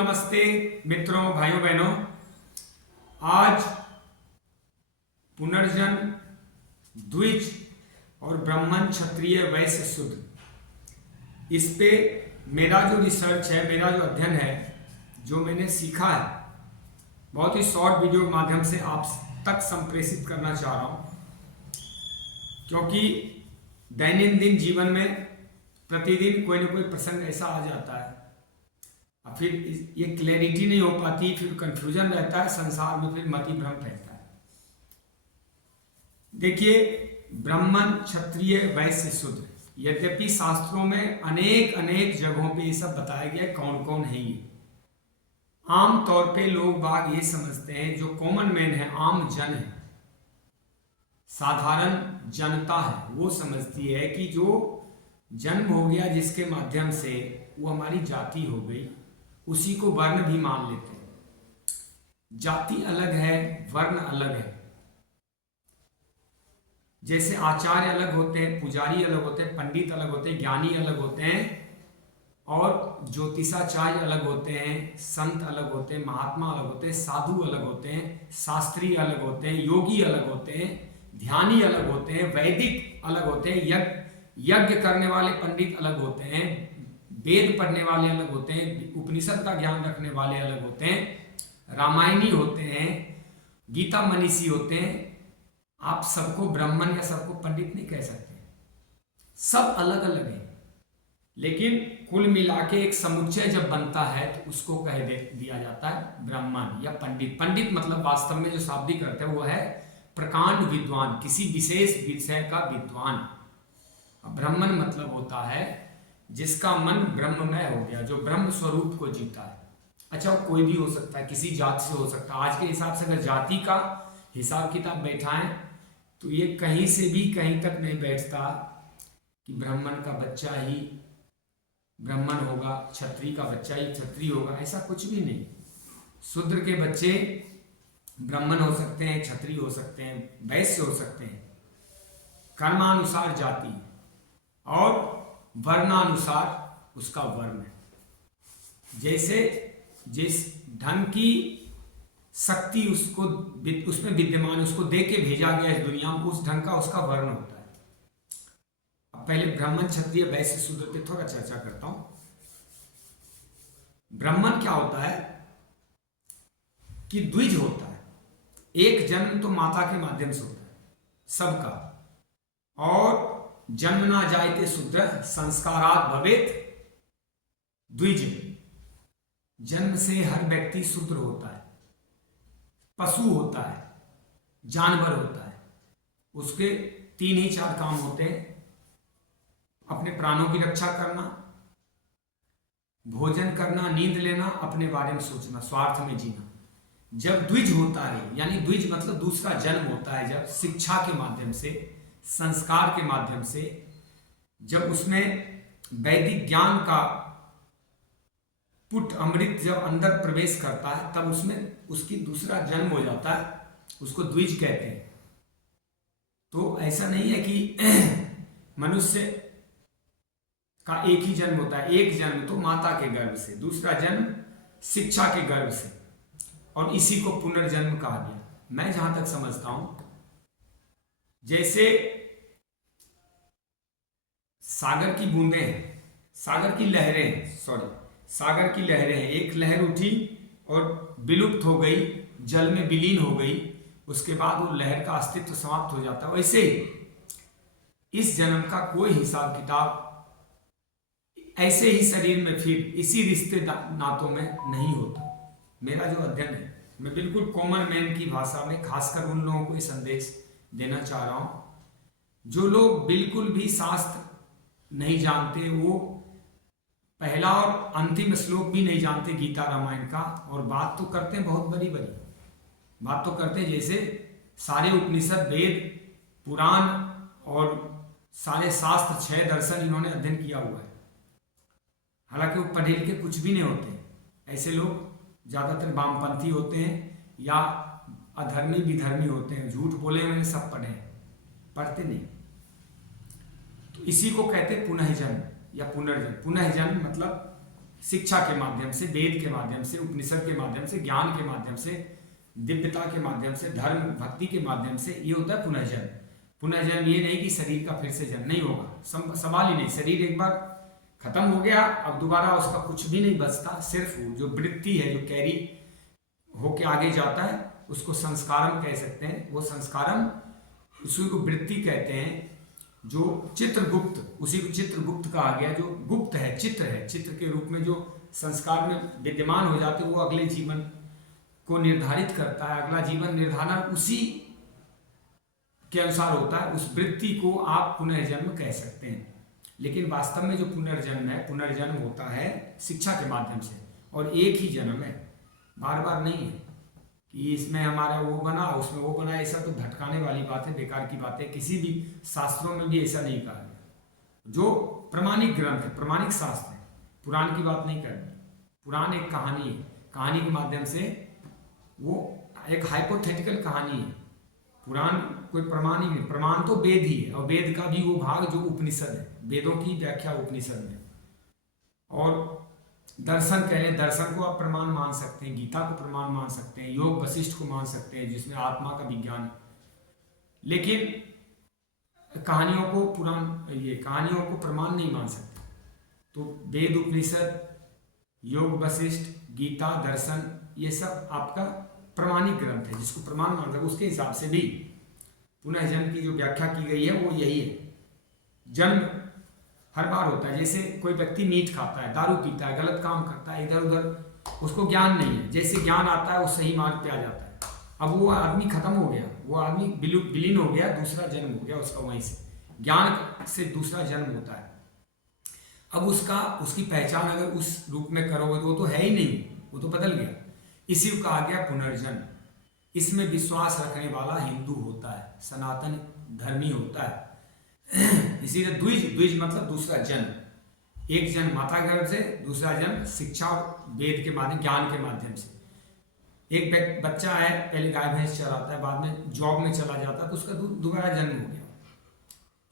नमस्ते मित्रों, भाइयों बहनों। आज पुनर्जन्म, द्विज और ब्राह्मण, क्षत्रिय, वैश्य, शूद्र, इस पे मेरा जो रिसर्च है, मेरा जो अध्ययन है, जो मैंने सीखा है, बहुत ही शॉर्ट वीडियो के माध्यम से आप तक संप्रेषित करना चाह रहा हूँ। क्योंकि दैनंदिन जीवन में प्रतिदिन कोई ना कोई प्रसंग ऐसा आ जाता है, और फिर ये क्लैरिटी नहीं हो पाती, फिर कंफ्यूजन रहता है, संसार में फिर मति भ्रम फैलता है। देखिए, ब्राह्मण, क्षत्रिय, वैश्य, शूद्र, यद्यपि शास्त्रों में अनेक अनेक जगहों पे ये सब बताया गया कौन कौन है ये। आम तौर पे लोग बाग ये समझते हैं, जो कॉमन मैन है, आम जन है, साधारण जनता है, वो समझती है कि जो जन्म हो गया जिसके माध्यम से, वो हमारी जाति हो गई, उसी को वर्ण भी मान लेते हैं। जाति अलग है, वर्ण अलग है। जैसे आचार्य अलग होते हैं, पुजारी अलग होते हैं, पंडित अलग होते हैं, ज्ञानी अलग होते हैं, और ज्योतिषाचार्य अलग होते हैं, संत अलग होते हैं, महात्मा अलग होते हैं, साधु अलग होते हैं, शास्त्री अलग होते हैं, योगी अलग होते हैं, ध्यानी अलग होते हैं, वैदिक अलग होते हैं, यज्ञ करने वाले पंडित अलग होते हैं, वेद पढ़ने वाले अलग होते हैं, उपनिषद का ज्ञान रखने वाले अलग होते हैं, रामायणी होते हैं, गीता मनीषी होते हैं। आप सबको ब्राह्मण या सबको पंडित नहीं कह सकते, सब अलग अलग है, लेकिन कुल मिला के एक समुच्चय जब बनता है तो उसको कह दिया जाता है ब्राह्मण या पंडित। पंडित मतलब वास्तव में जो शाब्दिक अर्थ है वो है प्रकांड विद्वान, किसी विशेष विषय का विद्वान। ब्राह्मण मतलब होता है जिसका मन ब्रह्ममय हो गया, जो ब्रह्म स्वरूप को जीता है। अच्छा, वो कोई भी हो सकता है, किसी जात से हो सकता है। आज के हिसाब से अगर जाति का हिसाब किताब बैठाएं तो ये कहीं से भी कहीं तक नहीं बैठता कि ब्राह्मण का बच्चा ही ब्राह्मण होगा, क्षत्रिय का बच्चा ही क्षत्रिय होगा, ऐसा कुछ भी नहीं। शूद्र के बच्चे ब्राह्मण हो सकते हैं, क्षत्रिय हो सकते हैं, वैश्य हो सकते हैं, कर्मानुसार जाति, और वर्णानुसार उसका वर्ण है। जैसे जिस ढंग की शक्ति उसको उसमें विद्यमान, उसको दे के भेजा गया इस दुनिया में, उस ढंग का उसका वर्ण होता है। अब पहले ब्राह्मण, क्षत्रिय, वैश्य, शूद्र पे थोड़ा चर्चा करता हूं। ब्राह्मण क्या होता है कि द्विज होता है। एक जन्म तो माता के माध्यम से होता है सबका, और जन्म ना जायते शूद्र संस्कारात् भवेत् द्विज। जन्म से हर व्यक्ति शूद्र होता है, पशु होता है, जानवर होता है। उसके 3 ही 4 काम होते हैं: अपने प्राणों की रक्षा करना, भोजन करना, नींद लेना, अपने बारे में सोचना, स्वार्थ में जीना। जब द्विज होता है, यानी द्विज मतलब दूसरा जन्म होता है, जब शिक्षा के माध्यम से, संस्कार के माध्यम से, जब उसमें वैदिक ज्ञान का पुट अमृत जब अंदर प्रवेश करता है, तब उसमें उसकी दूसरा जन्म हो जाता है, उसको द्विज कहते हैं। तो ऐसा नहीं है कि मनुष्य का एक ही जन्म होता है। एक जन्म तो माता के गर्भ से, दूसरा जन्म शिक्षा के गर्भ से, और इसी को पुनर्जन्म कहा गया। मैं जहां तक समझता हूं, जैसे सागर की बूंदें हैं, सागर की लहरें हैं, सागर की लहरें हैं। एक लहर उठी और विलुप्त हो गई, जल में विलीन हो गई, उसके बाद वो लहर का अस्तित्व समाप्त हो जाता है। वैसे ही इस जन्म का कोई हिसाब किताब ऐसे ही शरीर में फिर इसी रिश्ते नातों में नहीं होता। मेरा जो अध्ययन है, मैं बिल्कुल कॉमन मैन की भाषा में खासकर उन लोगों को ये संदेश देना चाह रहा हूं जो लोग बिल्कुल भी शास्त्र नहीं जानते, वो पहला और अंतिम श्लोक भी नहीं जानते गीता रामायण का, और बात तो करते हैं बहुत बड़ी बड़ी बात तो करते हैं, जैसे सारे उपनिषद, वेद, पुराण और सारे शास्त्र, 6 दर्शन इन्होंने अध्ययन किया हुआ है। हालांकि वो पढ़े लिखे कुछ भी नहीं होते। ऐसे लोग ज्यादातर वामपंथी होते हैं या अधर्मी विधर्मी होते हैं, झूठ बोले मैंने सब पढ़े, पढ़ते नहीं। तो इसी को कहते हैं पुनः जन्म या पुनर्जन्म। पुनः जन्म मतलब शिक्षा के माध्यम से, वेद के माध्यम से, उपनिषद के माध्यम से, ज्ञान के माध्यम से, दिव्यता के माध्यम से, धर्म भक्ति के माध्यम से, ये होता है पुनर्जन्म। पुनर्जन्म ये नहीं कि शरीर का फिर से जन्म, नहीं होगा, सवाल ही नहीं। शरीर एक बार खत्म हो गया, अब दोबारा उसका कुछ भी नहीं बचता, सिर्फ जो वृत्ति है जो कैरी होके आगे जाता है उसको संस्कारम कह सकते हैं। वो संस्कारम, उसी को वृत्ति कहते हैं। जो चित्रगुप्त, उसी को चित्रगुप्त कहा गया, जो गुप्त है, चित्र है, चित्र के रूप में जो संस्कार में विद्यमान हो जाते हैं, वो अगले जीवन को निर्धारित करता है। अगला जीवन निर्धारण उसी के अनुसार होता है। उस वृत्ति को आप पुनर्जन्म कह सकते हैं। लेकिन वास्तव में जो पुनर्जन्म है, पुनर्जन्म होता है शिक्षा के माध्यम से, और एक ही जन्म है, बार बार नहीं है कि इसमें हमारा वो बना उसमें वो बना। ऐसा तो भटकाने वाली बात है, बेकार की बात है। किसी भी शास्त्रों में भी ऐसा नहीं कहा गया। जो प्रमाणिक ग्रंथ है, प्रमाणिक शास्त्र है, पुराण की बात नहीं करनी। पुराण एक कहानी है, कहानी के माध्यम से वो एक हाइपोथेटिकल कहानी है। पुराण कोई प्रमाण ही नहीं, प्रमाण तो वेद ही है, और वेद का भी वो भाग जो उपनिषद है, वेदों की व्याख्या उपनिषद में। और दर्शन कह लें, दर्शन को आप प्रमाण मान सकते हैं, गीता को प्रमाण मान सकते हैं, योग वशिष्ठ को मान सकते हैं जिसमें आत्मा का विज्ञान है। लेकिन कहानियों को कहानियों को प्रमाण नहीं मान सकते। तो वेद, उपनिषद, योग वशिष्ठ, गीता, दर्शन, ये सब आपका प्रमाणिक ग्रंथ है जिसको प्रमाण मान सकते। उसके हिसाब से भी पुनर्जन्म की जो व्याख्या की गई है वो यही है। जन्म हर बार होता है। जैसे कोई व्यक्ति मीट खाता है, दारू पीता है, गलत काम करता है, इधर उधर, उसको ज्ञान नहीं है। जैसे ज्ञान आता है वो सही मार्ग पे आ जाता है। अब वो आदमी खत्म हो गया, वो आदमी विलीन हो गया, दूसरा जन्म हो गया उसका। वहीं से ज्ञान से दूसरा जन्म होता है। अब उसकी पहचान अगर उस रूप में करोगे तो वो तो है ही नहीं, वो तो बदल गया। इसी को कहा गया पुनर्जन्म। इसमें विश्वास रखने वाला हिंदू होता है, सनातन धर्मी होता है। इसीलिए द्विज मतलब दूसरा जन्म। एक जन्म माता गर्भ से, दूसरा जन्म शिक्षा और वेद के माध्यम, ज्ञान के माध्यम से। एक बच्चा है, पहले गाय भैंस चराता है, बाद में जॉब में चला जाता है, तो उसका दोबारा जन्म हो गया।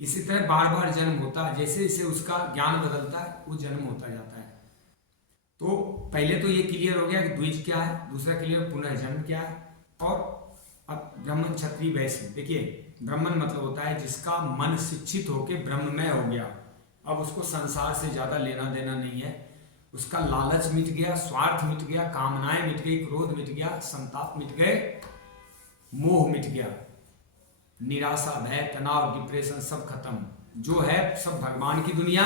इसी तरह बार बार जन्म होता है। जैसे जैसे उसका ज्ञान बदलता है वो जन्म होता जाता है। तो पहले तो ये क्लियर हो गया कि द्विज क्या है, दूसरा क्लियर पुनर्जन्म क्या है। और अब ब्राह्मण, क्षत्रिय, वैश्य, देखिए ब्राह्मण मतलब होता है जिसका मन शिक्षित होकर ब्रह्ममय हो गया। अब उसको संसार से ज्यादा लेना देना नहीं है। उसका लालच मिट गया, स्वार्थ मिट गया, कामनाएं मिट गई, क्रोध मिट गया, संताप मिट गए, मोह मिट गया, निराशा, भय, तनाव, डिप्रेशन सब खत्म। जो है सब भगवान की दुनिया।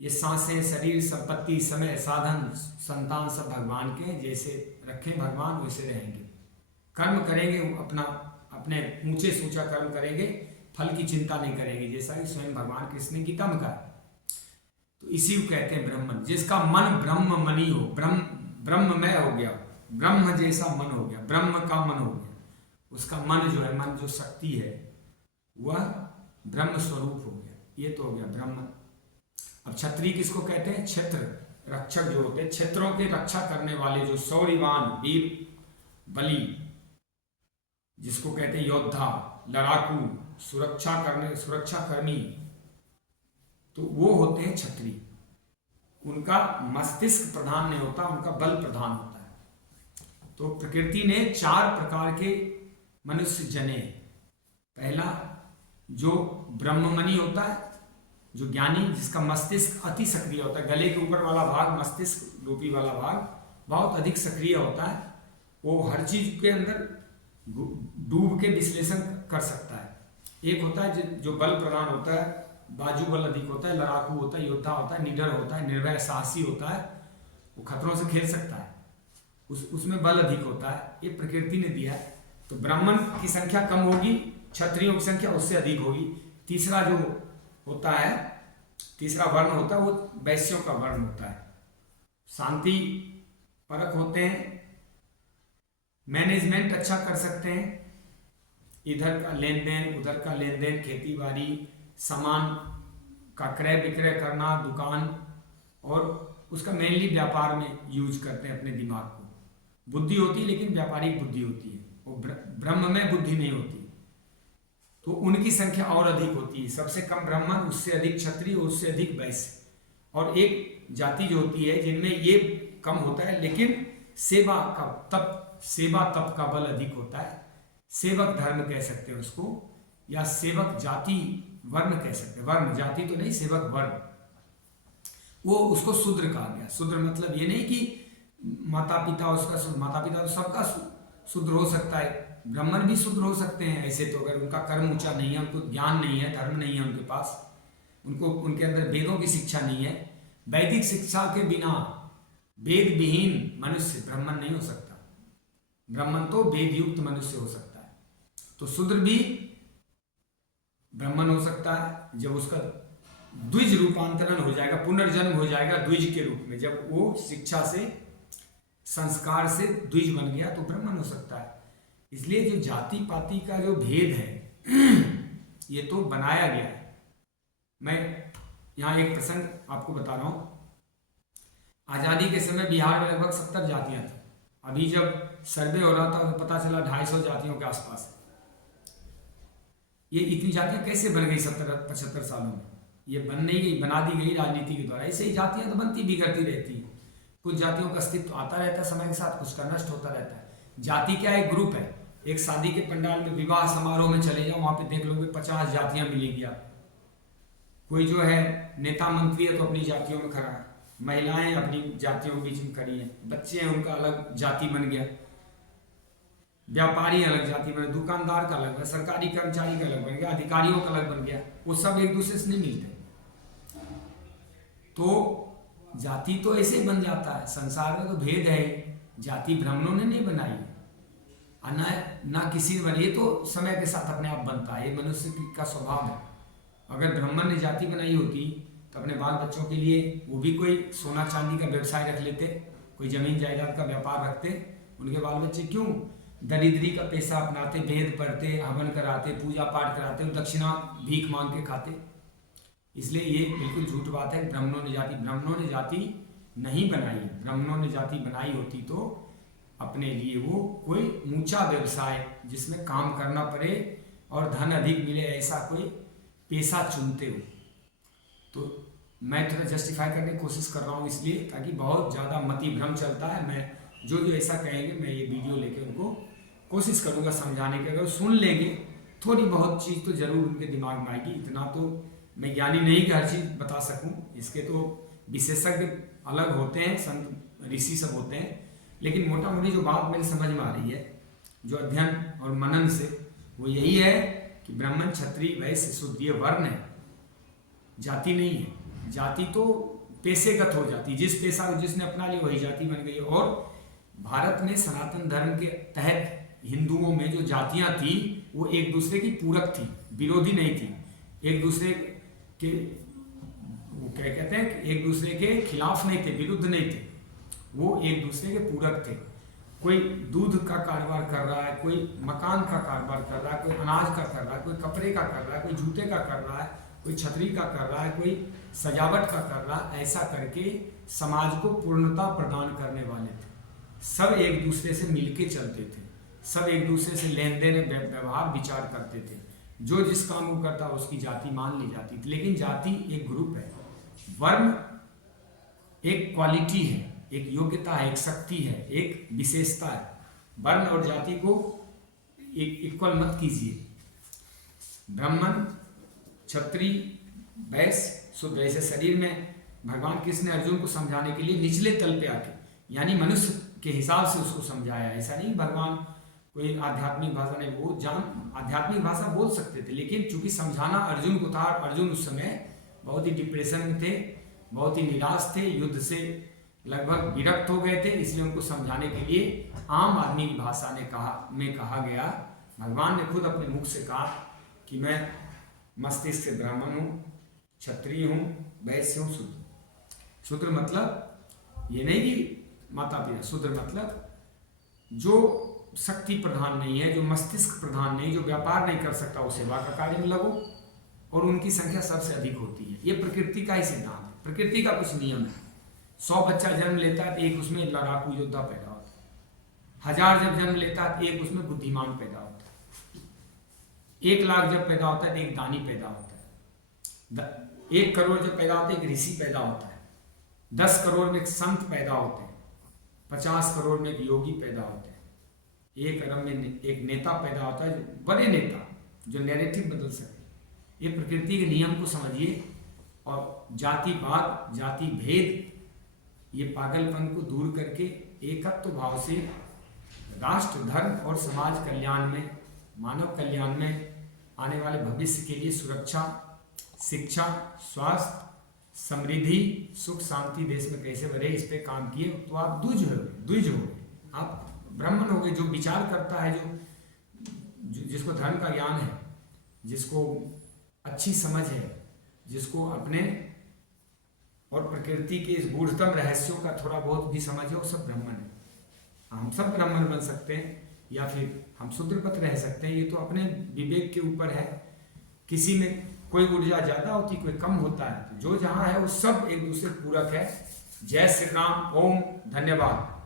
ये सांसें, शरीर, संपत्ति, समय, साधन, संतान सब भगवान के। जैसे रखें भगवान वैसे रहेंगे। कर्म करेंगे अपने ऊंचे से ऊंचा कर्म करेंगे, फल की चिंता नहीं करेंगे, जैसा कि स्वयं भगवान कृष्ण ने गीता में कहा। तो इसी को कहते हैं ब्राह्मण, जिसका मन ब्रह्ममणि हो, ब्रह्ममय हो गया, ब्रह्म जैसा मन हो गया, ब्रह्म का मन हो गया। उसका मन जो है, मन जो शक्ति है, वह ब्रह्म स्वरूप हो गया। ये तो हो गया ब्रह्म। अब क्षत्रिय किसको कहते हैं? क्षेत्र रक्षक जो होते हैं, क्षेत्रों की रक्षा करने वाले, जो शौर्यवान, वीर, बली, जिसको कहते हैं योद्धा, लड़ाकू, सुरक्षा कर्मी, तो वो होते हैं क्षत्रिय। उनका मस्तिष्क प्रधान नहीं होता, उनका बल प्रधान होता है। तो प्रकृति ने 4 प्रकार के मनुष्य जने। पहला जो ब्रह्ममणि होता है, जो ज्ञानी, जिसका मस्तिष्क अति सक्रिय होता है, गले के ऊपर वाला भाग, मस्तिष्क रूपी वाला भाग बहुत अधिक सक्रिय होता है। वो हर चीज के अंदर डूब के विश्लेषण कर सकता है। एक होता है जो बल प्रधान होता है, बाजू बल अधिक होता है, लड़ाकू होता है, योद्धा होता है, निडर होता है, निर्भय, साहसी होता है, वो खतरों से खेल सकता है, उसमें बल अधिक होता है। ये प्रकृति ने दिया है। तो ब्राह्मण की संख्या कम होगी, क्षत्रियों की संख्या उससे अधिक होगी। तीसरा जो होता है, तीसरा वर्ण होता है, वो वैश्यों का वर्ण होता है। शांति परक होते हैं, मैनेजमेंट अच्छा कर सकते हैं, इधर का लेन देन, उधर का लेन देन, खेती बाड़ी, सामान का क्रय विक्रय करना, दुकान, और उसका मेनली व्यापार में यूज करते हैं अपने दिमाग को। बुद्धि होती है लेकिन व्यापारिक बुद्धि होती है, वो ब्रह्म में बुद्धि नहीं होती। तो उनकी संख्या और अधिक होती है। सबसे कम ब्राह्मण, उससे अधिक क्षत्रिय, उससे अधिक वैश्य। और एक जाति जो होती है जिनमें ये कम होता है, लेकिन सेवा तप का बल अधिक होता है। सेवक धर्म कह सकते हैं उसको, या सेवक जाति वर्ण कह सकते हैं। वर्ण जाति तो नहीं, सेवक वर्ण, वो उसको शूद्र कहा गया। शूद्र मतलब ये नहीं कि माता पिता तो सबका शूद्र हो सकता है, ब्राह्मण भी शूद्र हो सकते हैं ऐसे तो, अगर उनका कर्म ऊंचा नहीं है, उनको ज्ञान नहीं है, धर्म नहीं है उनके पास, उनके अंदर वेदों की शिक्षा नहीं है। वैदिक शिक्षा के बिना वेद विहीन मनुष्य ब्राह्मण नहीं हो सकता। ब्राह्मण तो वेद युक्त मनुष्य हो सकता है। तो शूद्र भी ब्राह्मण हो सकता है जब उसका द्विज रूपांतरण हो जाएगा, पुनर्जन्म हो जाएगा द्विज के रूप में। जब वो शिक्षा से, संस्कार से द्विज बन गया तो ब्राह्मण हो सकता है। इसलिए जो जाति पाति का जो भेद है ये तो बनाया गया है। मैं यहाँ एक प्रसंग आपको बता रहा हूँ। आज़ादी के समय बिहार में लगभग 70 जातियाँ थी। अभी जब सर्वे हो रहा था तो पता चला 250 जातियों के आसपास है। ये इतनी जातियाँ कैसे बन गई 70-75 सालों में? ये बन नहीं गई, बना दी गई राजनीति के द्वारा। ऐसे ही जातियाँ तो बनती बिगड़ती रहती हैं। कुछ जातियों का अस्तित्व आता रहता है समय के साथ, कुछ का नष्ट होता रहता है। जाति क्या एक ग्रुप है। एक शादी के पंडाल में, विवाह समारोह में चले जाओ, वहाँ पे देख लोगे 50 जातियाँ मिलेगी आपको। कोई जो है नेता मंत्री है तो अपनी जातियों में खड़ा है, महिलाएं अपनी जातियों के बीच में खड़ी हैं, बच्चे हैं उनका अलग जाति बन गया, व्यापारी अलग जाति बन गया, दुकानदार का अलग, सरकारी कर्मचारी का अलग बन गया, अधिकारियों का अलग बन गया। वो सब एक दूसरे से नहीं मिलते। तो जाति तो ऐसे ही बन जाता है। संसार में तो भेद है, जाति ब्राह्मणों ने नहीं बनाई है, ना किसी ने बनाई। ये तो समय के साथ अपने आप बनता है, ये मनुष्य का स्वभाव है। अगर ब्राह्मण ने जाति बनाई होती तो अपने बाल बच्चों के लिए वो भी कोई सोना चांदी का व्यवसाय रख लेते, कोई जमीन जायदाद का व्यापार रखते। उनके बाल बच्चे क्यों दरिद्री का पैसा अपनाते, वेद पढ़ते, हवन कराते, पूजा पाठ कराते, दक्षिणा भीख मांग के खाते। इसलिए ये बिल्कुल झूठ बात है। ब्राह्मणों ने जाति नहीं बनाई। ब्राह्मणों ने जाति बनाई होती तो अपने लिए वो कोई ऊंचा व्यवसाय जिसमें काम करना पड़े और धन अधिक मिले, ऐसा कोई पेशा चुनते हो। तो मैं थोड़ा जस्टिफाई करने की कोशिश कर रहा हूँ इसलिए, ताकि बहुत ज़्यादा मति भ्रम चलता है। मैं जो ऐसा कहेंगे मैं ये वीडियो लेके उनको कोशिश करूँगा समझाने की। अगर सुन लेंगे थोड़ी बहुत चीज़ तो ज़रूर उनके दिमाग में आएगी। इतना तो मैं ज्ञानी नहीं कि हर चीज़ बता सकूँ, इसके तो विशेषज्ञ अलग होते हैं, संत ऋषि सब होते हैं। लेकिन मोटा मोटी जो बात मेरी समझ में आ रही है जो अध्ययन और मनन से, वो यही है कि ब्राह्मण क्षत्रिय वैश्य शूद्र ये वर्ण है, जाति नहीं है। जाति तो पेशेगत हो जाती, जिस पेशा को जिसने अपना लिया वही जाति बन गई। और भारत में सनातन धर्म के तहत हिंदुओं में जो जातियां थी वो एक दूसरे की पूरक थी, विरोधी नहीं थी। एक दूसरे के, वो क्या कहते हैं, एक दूसरे के खिलाफ नहीं थे, विरुद्ध नहीं थे, वो एक दूसरे के पूरक थे। कोई दूध का कारोबार कर रहा है, कोई मकान का कारोबार कर रहा है, कोई अनाज का कर रहा है, कोई कपड़े का कर रहा है, कोई जूते का कर रहा है, कोई छतरी का कर रहा है, कोई सजावट का कर रहा है। ऐसा करके समाज को पूर्णता प्रदान करने वाले थे। सब एक दूसरे से मिलके चलते थे, सब एक दूसरे से लेन देन व्यवहार विचार करते थे। जो जिस काम को करता उसकी जाति मान ली जाती थी। लेकिन जाति एक ग्रुप है, वर्ण एक क्वालिटी है, एक योग्यता है, एक शक्ति है, एक विशेषता है। वर्ण और जाति को एक इक्वल मत कीजिए। ब्राह्मण क्षत्रिय वैश्य शूद्र, ऐसे शरीर में भगवान कृष्ण ने अर्जुन को समझाने के लिए निचले तल पे आके, यानी मनुष्य के हिसाब से उसको समझाया। ऐसा नहीं भगवान कोई आध्यात्मिक भाषा नहीं, वो आध्यात्मिक भाषा बोल सकते थे, लेकिन चूंकि समझाना अर्जुन को था, अर्जुन उस समय बहुत ही डिप्रेशन में थे, बहुत ही निराश थे, युद्ध से लगभग विरक्त हो गए थे। इसलिए उनको समझाने के लिए आम आदमी की भाषा में कहा गया। भगवान ने खुद अपने मुख से कहा कि मैं मस्तिष्क से ब्राह्मण हूँ, क्षत्रिय हूँ, वैश्य हूँ, शूद्र। शूद्र मतलब ये नहीं कि माता पिता, शूद्र मतलब जो शक्ति प्रधान नहीं है, जो मस्तिष्क प्रधान नहीं, जो व्यापार नहीं कर सकता, वो सेवा का कार्य में लगो। और उनकी संख्या सबसे अधिक होती है। ये प्रकृति का ही सिद्धांत है, प्रकृति का कुछ नियम है। 100 बच्चा जन्म लेता है तो एक उसमें लड़ाकू योद्धा पैदा होता है। 1000 जब जन्म लेता है तो एक उसमें बुद्धिमान पैदा होता है। 1 लाख जब पैदा होता है तो एक दानी पैदा होता है। 1 करोड़ जब पैदा होता है एक ऋषि पैदा होता है। 10 करोड़ में एक संत पैदा होते हैं, 50 करोड़ में एक योगी पैदा होते हैं, 1 अरब में एक नेता पैदा होता है, जो बड़े नेता जो नैरेटिव बदल सके। ये प्रकृति के नियम को समझिए और जातिवाद, जाति भेद, ये पागलपन को दूर करके एकत्व भाव से राष्ट्र, धर्म और समाज कल्याण में, मानव कल्याण में, आने वाले भविष्य के लिए सुरक्षा, शिक्षा, स्वास्थ्य, समृद्धि, सुख शांति देश में कैसे बढ़े, इस पे काम किए तो आप द्विज हो, आप ब्राह्मण हो गए। जो विचार करता है, जिसको धर्म का ज्ञान है, जिसको अच्छी समझ है, जिसको अपने और प्रकृति के इस गूढ़तम रहस्यों का थोड़ा बहुत भी समझ है, वो सब ब्राह्मण है। हम सब ब्राह्मण बन सकते हैं या फिर हम शूद्रपत रह सकते हैं, ये तो अपने विवेक के ऊपर है। किसी में कोई ऊर्जा ज्यादा होती, कोई कम होता है, तो जो जहाँ है वो सब एक दूसरे पूरक है। जय श्री राम, ओम, धन्यवाद।